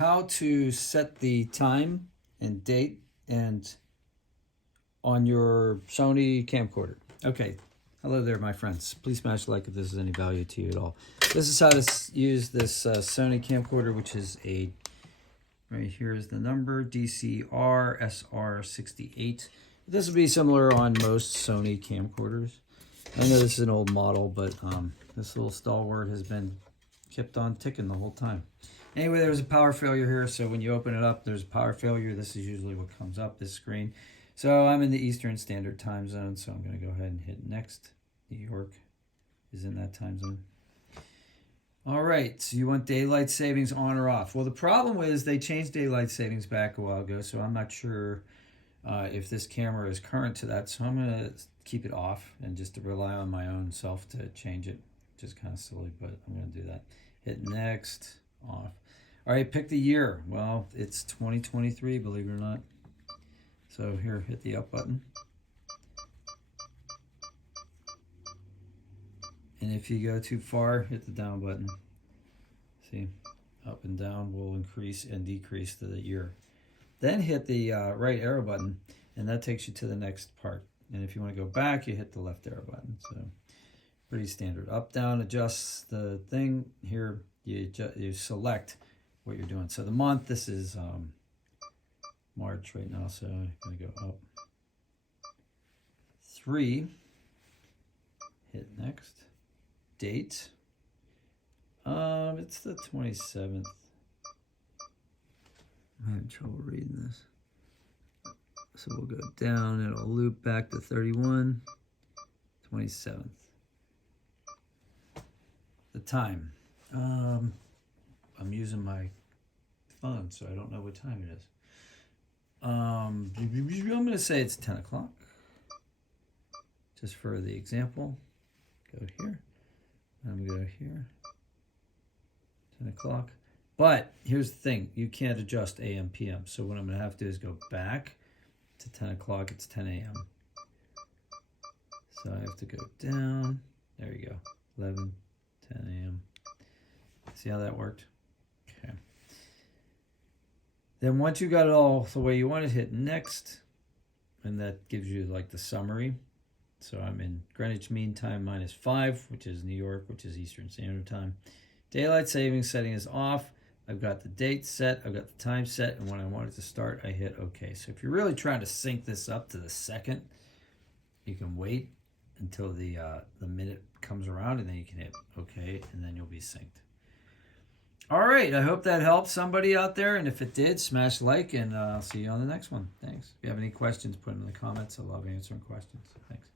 how to set the time and date and on your Sony camcorder. Okay, hello there, my friends. Please smash like if this is any value to you at all. This is how to use this Sony camcorder, which is a, right here is the number, DCRSR68. This will be similar on most Sony camcorders. I know this is an old model, but this little stalwart has been kept on ticking the whole time. Anyway, there's a power failure here, so when you open it up, there's a power failure. This is usually what comes up, this screen. So I'm in the Eastern Standard Time Zone, so I'm going to go ahead and hit next. New York is in that time zone. All right, so you want daylight savings on or off? Well, the problem is they changed daylight savings back a while ago, so I'm not sure if this camera is current to that, so I'm going to keep it off and just to rely on my own self to change it. Just kind of silly, but I'm going to do that. Hit next, off. All right, pick the year. Well, it's 2023, believe it or not. So here, hit the up button. And if you go too far, hit the down button. See, up and down will increase and decrease to the year. Then hit the right arrow button, and that takes you to the next part. And if you want to go back, you hit the left arrow button. So pretty standard. Up, down, adjust the thing. Here, you select what you're doing. So the month, this is March right now, so I'm going to go up. 3, hit next. Date, it's the 27th. I'm having trouble reading this. So we'll go down, it'll loop back to 31, 27th. The time, I'm using my phone, so I don't know what time it is. I'm going to say it's 10 o'clock, just for the example. Go here. I'm going to go here, 10 o'clock. But here's the thing, you can't adjust AM, PM. So what I'm going to have to do is go back to 10 o'clock, it's 10 a.m. So I have to go down, there you go, 11, 10 a.m. See how that worked? Okay. Then once you got it all the way you want it, hit next, and that gives you like the summary. So I'm in Greenwich Mean Time -5, which is New York, which is Eastern Standard Time. Daylight savings setting is off. I've got the date set, I've got the time set, and when I want it to start, I hit OK. So if you're really trying to sync this up to the second, you can wait until the minute comes around, and then you can hit OK, and then you'll be synced. All right, I hope that helped somebody out there, and if it did, smash like, and I'll see you on the next one. Thanks. If you have any questions, put them in the comments. I love answering questions. Thanks.